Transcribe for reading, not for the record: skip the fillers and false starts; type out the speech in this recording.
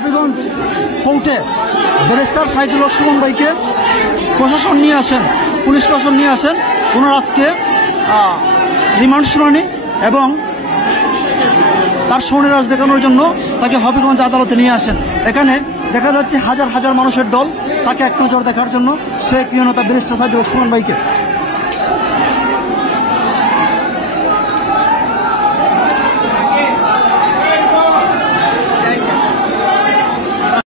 হবিগঞ্জ কোর্টে ব্যারিস্টার সাইদুল হক সুমন ভাইকে প্রশাসন নিয়ে আসেন, পুলিশ প্রশাসন নিয়ে আসেন। ওনার আজকে রিমান্ড শুনানি এবং তার সৌনিরাজ দেখানোর জন্য তাকে হবিগঞ্জ আদালতে নিয়ে আসেন। এখানে দেখা যাচ্ছে হাজার হাজার মানুষের দল তাকে এক নজর দেখার জন্য, সে প্রিয় নেতা ব্যারিস্টার সাইদুল হক সুমন ভাইকে।